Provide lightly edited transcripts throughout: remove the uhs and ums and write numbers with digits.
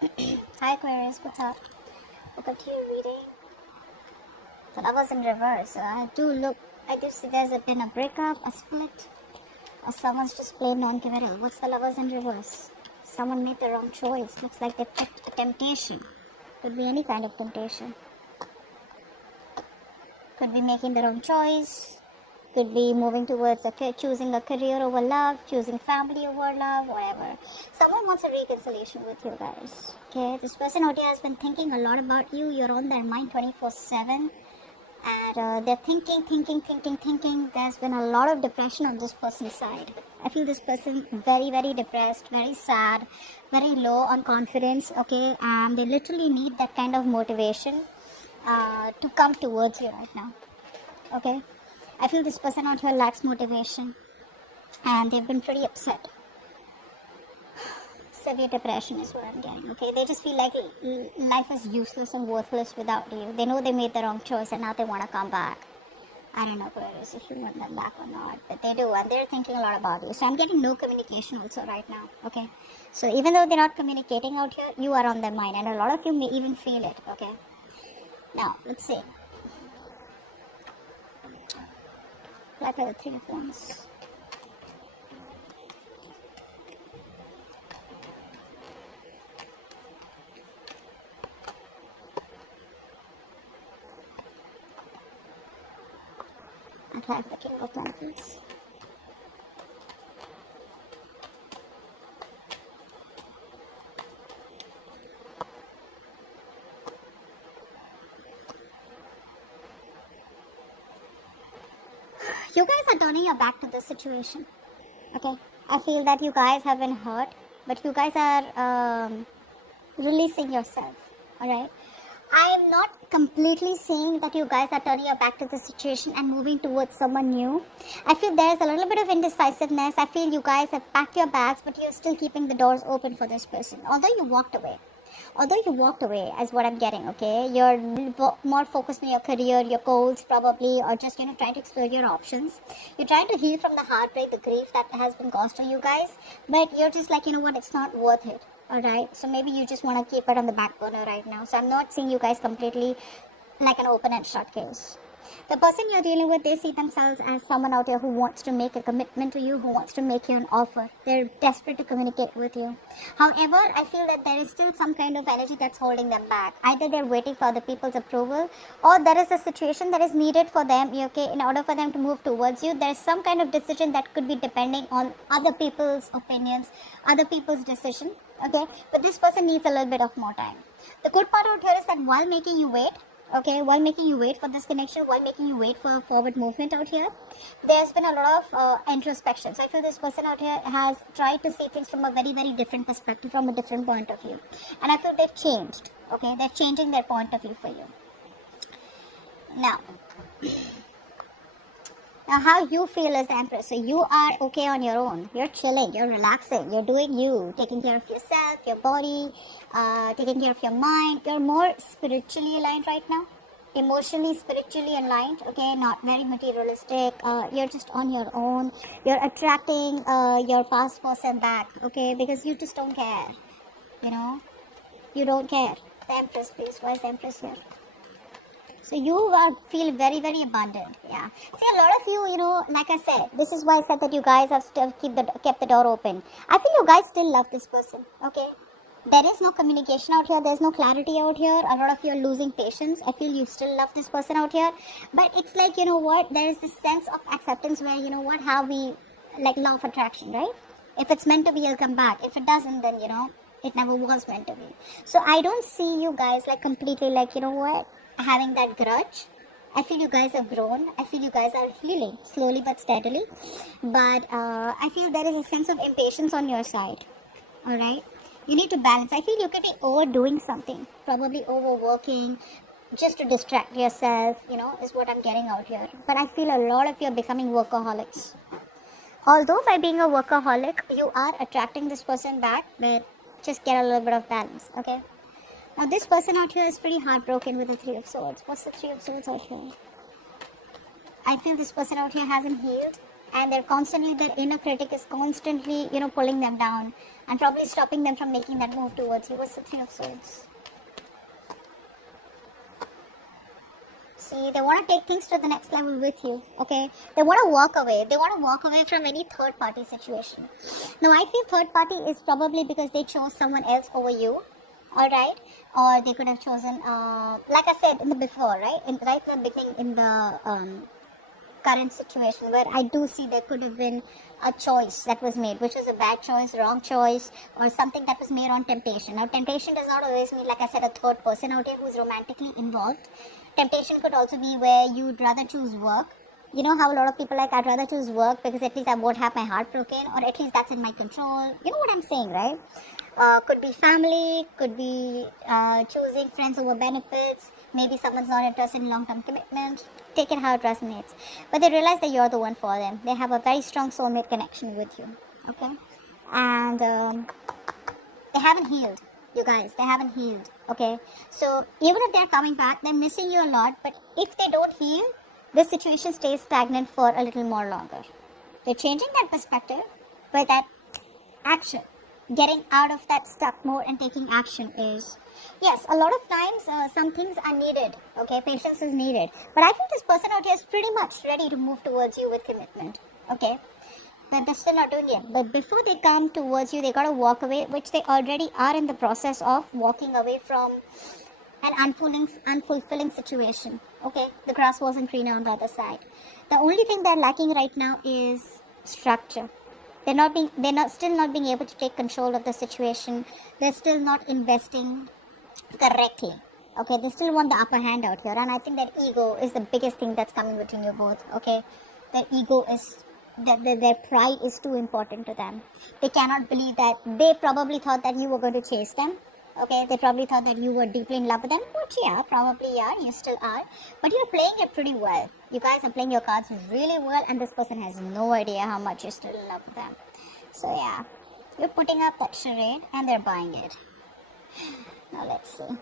Hi Aquarius, what's up? Welcome to your reading. The Lovers in reverse. I do see there's been a breakup, a split, or someone's just plain non-committal. What's the Lovers in reverse? Someone made the wrong choice. Looks like they picked a temptation. Could be any kind of temptation. Could be making the wrong choice. Could be moving towards choosing a career over love, choosing family over love, whatever. Someone wants a reconciliation with you guys. Okay, this person out here has been thinking a lot about you. You're on their mind 24/7. And they're thinking. There's been a lot of depression on this person's side. I feel this person very, very depressed, very sad, very low on confidence. Okay, and they literally need that kind of motivation to come towards you right now. Okay. I feel this person out here lacks motivation and they've been pretty upset. Severe depression is what I'm getting, okay? They just feel like life is useless and worthless without you. They know they made the wrong choice and now they want to come back. I don't know, Aquarius, if you want them back or not, but they do, and they're thinking a lot about you. So I'm getting no communication also right now, okay? So even though they're not communicating out here, you are on their mind, and a lot of you may even feel it, okay? Now, let's see. Like the Three of Wands. And like the King of Pentacles. You guys are turning your back to this situation, okay? I feel that you guys have been hurt, but you guys are releasing yourself, alright? I am not completely saying that you guys are turning your back to the situation and moving towards someone new. I feel there's a little bit of indecisiveness. I feel you guys have packed your bags, but you're still keeping the doors open for this person, although you walked away. Is what I'm getting, okay? You're more focused on your career, your goals probably, or just, trying to explore your options. You're trying to heal from the heartbreak, the grief that has been caused to you guys, but you're just like, you know what, it's not worth it, alright? So maybe you just want to keep it on the back burner right now. So I'm not seeing you guys completely like an open and shut case. The person you're dealing with, they see themselves as someone out here who wants to make a commitment to you, who wants to make you an offer. They're desperate to communicate with you. However, I feel that there is still some kind of energy that's holding them back. Either they're waiting for other people's approval, or there is a situation that is needed for them, okay, in order for them to move towards you. There's some kind of decision that could be depending on other people's opinions, other people's decision, okay? But this person needs a little bit of more time. The good part out here is that while making you wait, okay, while making you wait for this connection, while making you wait for forward movement out here, there's been a lot of introspection. So I feel this person out here has tried to see things from a very, very different perspective, from a different point of view. And I feel they've changed, okay? They're changing their point of view for you. Now, how you feel as the Empress. So you are okay on your own. You're chilling, you're relaxing, you're doing you, taking care of yourself, your body, taking care of your mind. You're more spiritually aligned right now, emotionally, spiritually aligned, okay? Not very materialistic. You're just on your own. You're attracting your past person back, okay? Because you just don't care, you don't care. The Empress, please. Why is the Empress here? So you feel very, very abundant, yeah. See, a lot of you, like I said, this is why I said that you guys have still kept the door open. I feel you guys still love this person, okay? There is no communication out here. There's no clarity out here. A lot of you are losing patience. I feel you still love this person out here. But it's like, there is this sense of acceptance where, how we, like law of attraction, right? If it's meant to be, it'll come back. If it doesn't, then, it never was meant to be. So I don't see you guys like completely like, having that grudge. I feel you guys have grown. I feel you guys are healing slowly but steadily. But I feel there is a sense of impatience on your side. Alright? You need to balance. I feel you could be overdoing something. Probably overworking. Just to distract yourself, is what I'm getting out here. But I feel a lot of you are becoming workaholics. Although by being a workaholic, you are attracting this person back. But just get a little bit of balance. Okay? Now this person out here is pretty heartbroken with the Three of Swords. What's the Three of Swords out here? I feel this person out here hasn't healed. and their inner critic is constantly, pulling them down and probably stopping them from making that move towards you. What's the Three of Swords? See, they want to take things to the next level with you, okay? They want to walk away. They want to walk away from any third party situation. Now, I feel third party is probably because they chose someone else over you, alright? Or they could have chosen, like I said in the before, right? Right in the beginning, in the current situation, where I do see there could have been a choice that was made, which was a bad choice, wrong choice, or something that was made on temptation. Now, temptation does not always mean, like I said, a third person out here who's romantically involved. Temptation could also be where you'd rather choose work. You know how a lot of people like, I'd rather choose work because at least I won't have my heart broken, or at least that's in my control. You know what I'm saying, right? Could be family, could be choosing friends over benefits. Maybe someone's not interested in long-term commitment. Take it how it resonates. But they realize that you're the one for them. They have a very strong soulmate connection with you. Okay? And they haven't healed. You guys, they haven't healed. Okay? So even if they're coming back, they're missing you a lot. But if they don't heal, this situation stays stagnant for a little more longer. They're changing that perspective, but that action, getting out of that stuck mode and taking action is, yes, a lot of times some things are needed, okay, patience is needed, but I think this person out here is pretty much ready to move towards you with commitment, okay, but they're still not doing it. But before they come towards you, they gotta walk away, which they already are in the process of walking away from an unfulfilling situation, okay. The grass wasn't greener on the other side. The only thing they're lacking right now is structure. They're still not being able to take control of the situation. They're still not investing correctly. Okay, they still want the upper hand out here, and I think that ego is the biggest thing that's coming between you both. Okay, their ego is their pride is too important to them. They cannot believe that they probably thought that you were going to chase them. Okay, they probably thought that you were deeply in love with them, which yeah, probably are, you still are, but you're playing it pretty well. You guys are playing your cards really well, and this person has no idea how much you're still in love with them. So yeah, you're putting up that charade and they're buying it. Now let's see.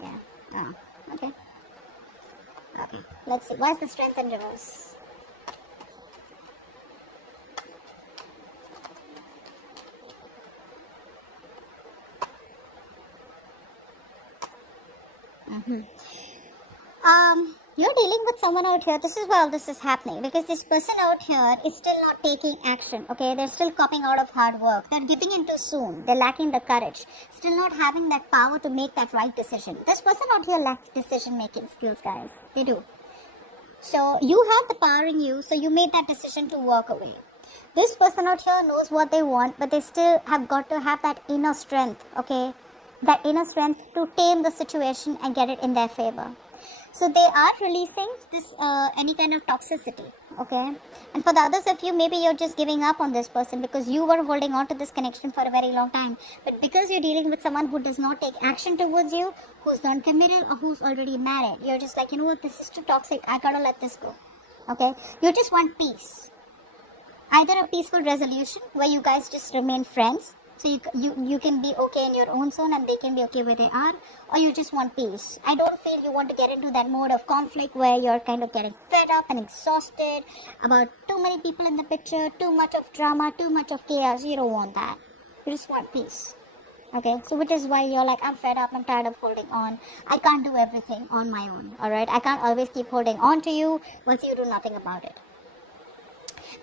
Yeah, oh, okay. Okay, let's see. Why is the Strength in reverse? You're dealing with someone out here. This is why all this is happening, because this person out here is still not taking action. Okay, they're still copping out of hard work. They're giving in too soon. They're lacking the courage. Still not having that power to make that right decision. This person out here lacks decision making skills, guys. They do. So you have the power in you. So you made that decision to walk away. This person out here knows what they want, but they still have got to have that inner strength. Okay, that inner strength to tame the situation and get it in their favor. So they are releasing this any kind of toxicity, okay? And for the others of you, maybe you're just giving up on this person because you were holding on to this connection for a very long time. But because you're dealing with someone who does not take action towards you, who's non-committed or who's already married, you're just like, you know what, this is too toxic, I gotta let this go, okay? You just want peace. Either a peaceful resolution where you guys just remain friends, so you can be okay in your own zone and they can be okay where they are, or you just want peace. I don't feel you want to get into that mode of conflict where you're kind of getting fed up and exhausted about too many people in the picture, too much of drama, too much of chaos. You don't want that. You just want peace. Okay, so which is why you're like, I'm fed up, I'm tired of holding on. I can't do everything on my own, alright? I can't always keep holding on to you once you do nothing about it.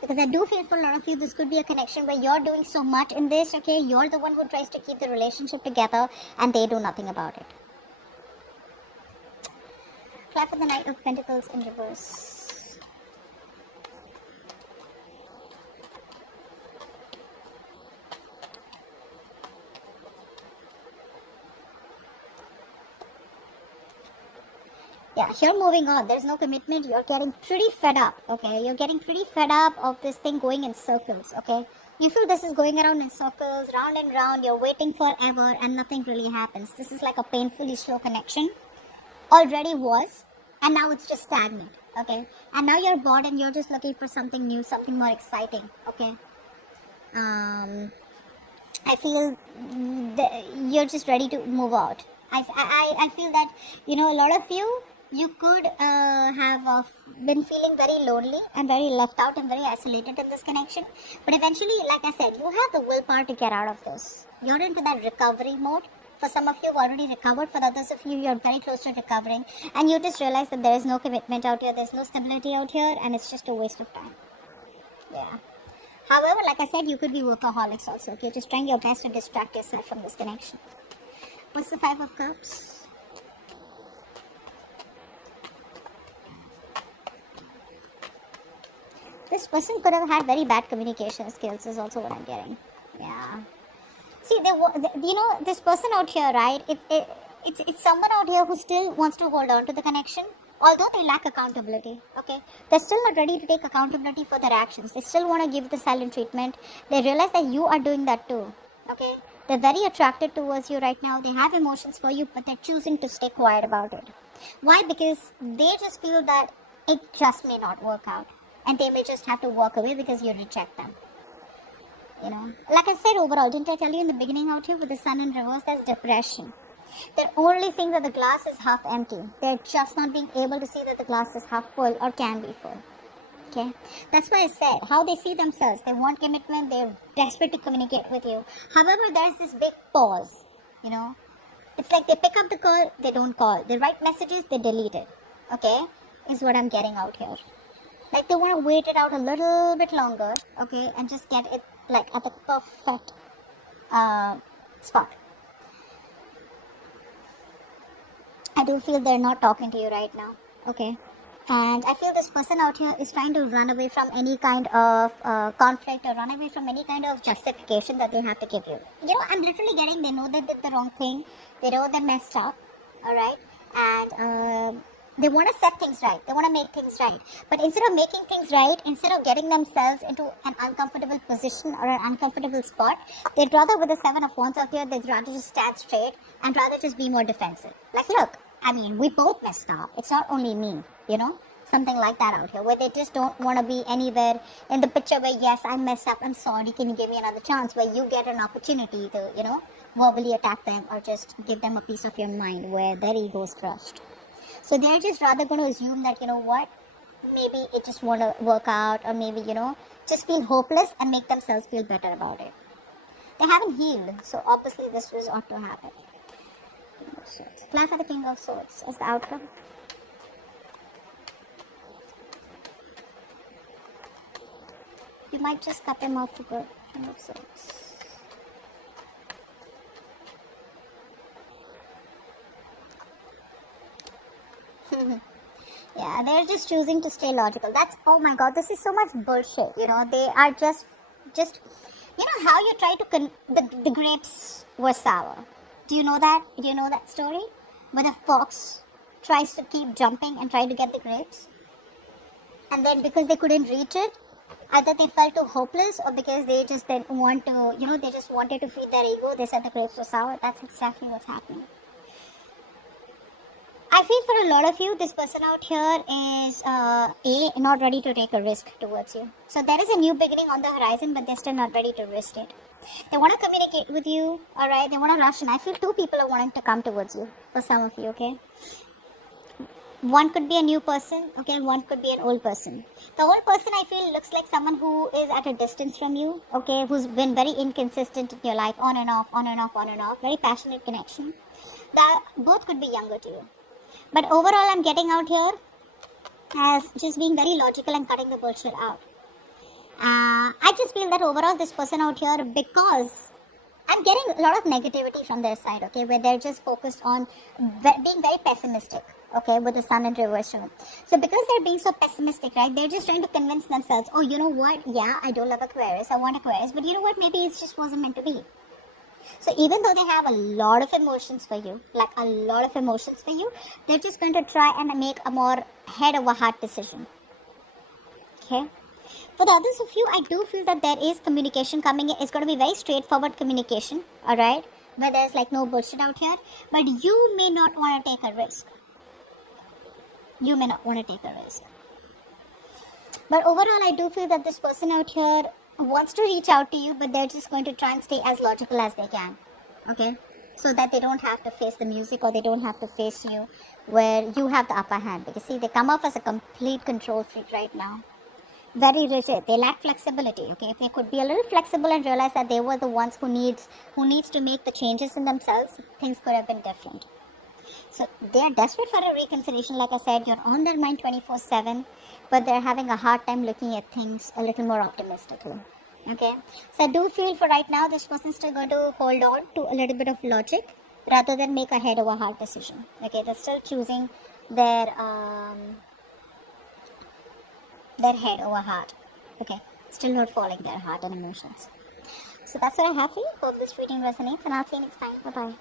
Because I do feel for a lot of you, this could be a connection where you're doing so much in this, okay? You're the one who tries to keep the relationship together and they do nothing about it. Clap for the Knight of Pentacles in reverse. Yeah, you're moving on. There's no commitment. You're getting pretty fed up, okay? You're getting pretty fed up of this thing going in circles, okay? You feel this is going around in circles, round and round. You're waiting forever and nothing really happens. This is like a painfully slow connection. Already was, and now it's just stagnant, okay? And now you're bored and you're just looking for something new, something more exciting, okay? I feel you're just ready to move out. I feel that, you know, a lot of you, You could have been feeling very lonely and very left out and very isolated in this connection. But eventually, like I said, you have the willpower to get out of this. You're into that recovery mode. For some of you, you've already recovered. For others of you, you're very close to recovering. And you just realize that there is no commitment out here. There's no stability out here. And it's just a waste of time. Yeah. However, like I said, you could be workaholics also. Okay, just trying your best to distract yourself from this connection. What's the Five of Cups? This person could have had very bad communication skills is also what I'm getting. Yeah. See, this person out here, right? It's someone out here who still wants to hold on to the connection, although they lack accountability. Okay, they're still not ready to take accountability for their actions. They still want to give the silent treatment. They realize that you are doing that too. Okay, they're very attracted towards you right now. They have emotions for you, but they're choosing to stay quiet about it. Why? Because they just feel that it just may not work out. And they may just have to walk away because you reject them. You know, like I said, overall, didn't I tell you in the beginning out here with the sun in reverse, there's depression. They're only seeing that the glass is half empty. They're just not being able to see that the glass is half full or can be full. Okay, that's why I said how they see themselves. They want commitment. They're desperate to communicate with you. However, there's this big pause. You know, it's like they pick up the call, they don't call. They write messages, they delete it. Okay, is what I'm getting out here. Like they want to wait it out a little bit longer, okay, and just get it like at the perfect spot. I do feel they're not talking to you right now, okay, and I feel this person out here is trying to run away from any kind of conflict or run away from any kind of justification that they have to give you. You know, I'm literally getting they know they did the wrong thing, they know they messed up, alright, and they want to set things right. They want to make things right. But instead of making things right, instead of getting themselves into an uncomfortable position or an uncomfortable spot, they'd rather, with the Seven of Wands out here, they'd rather just stand straight and rather just be more defensive. Like, look, I mean, we both messed up. It's not only me, you know? Something like that out here, where they just don't want to be anywhere in the picture where, yes, I messed up, I'm sorry, can you give me another chance? Where you get an opportunity to, you know, verbally attack them or just give them a piece of your mind where their ego is crushed. So they're just rather going to assume that, you know what, maybe it just won't work out, or maybe, you know, just feel hopeless and make themselves feel better about it. They haven't healed, so obviously this was ought to happen. Apply for the King of Swords as the outcome. You might just cut them off for good. King of Swords. Yeah, they're just choosing to stay logical. That's, oh my god, this is so much bullshit. You know, they are just you know how you try to the grapes were sour. Do you know that? Do you know that story? Where the fox tries to keep jumping and try to get the grapes, and then because they couldn't reach it, either they felt too hopeless or because they just didn't want to, you know, they just wanted to feed their ego, they said the grapes were sour. That's exactly what's happening. I feel for a lot of you, this person out here is not ready to take a risk towards you. So there is a new beginning on the horizon, but they're still not ready to risk it. They want to communicate with you, alright? They want to rush in. I feel two people are wanting to come towards you, for some of you, okay? One could be a new person, okay, and one could be an old person. The old person, I feel, looks like someone who is at a distance from you, okay, who's been very inconsistent in your life, on and off, on and off, on and off, very passionate connection. That both could be younger to you. But overall, I'm getting out here as just being very logical and cutting the bullshit out. I just feel that overall, this person out here, because I'm getting a lot of negativity from their side, okay, where they're just focused on being very pessimistic, okay, with the sun in reverse. So because they're being so pessimistic, right, they're just trying to convince themselves, oh, you know what, yeah, I do love Aquarius, I want Aquarius, but you know what, maybe it just wasn't meant to be. So even though they have a lot of emotions for you, like a lot of emotions for you, they're just going to try and make a more head over heart decision. Okay. For the others of you, I do feel that there is communication coming in. It's going to be very straightforward communication, alright, where there's like no bullshit out here. But you may not want to take a risk. You may not want to take a risk. But overall, I do feel that this person out here wants to reach out to you, but they're just going to try and stay as logical as they can. Okay? so that they don't have to face the music, or they don't have to face you where you have the upper hand. Because see, they come off as a complete control freak right now. Very rigid. They lack flexibility. Okay, if they could be a little flexible and realize that they were the ones who needs to make the changes in themselves, things could have been different. So they are desperate for a reconciliation. Like I said, you're on their mind 24/7, but they're having a hard time looking at things a little more optimistically. Okay, so I do feel for right now this person's still going to hold on to a little bit of logic rather than make a head over heart decision. Okay, they're still choosing their head over heart. Okay, still not following their heart and emotions. So that's what I have for you. Hope this reading resonates, and I'll see you next time. Bye bye.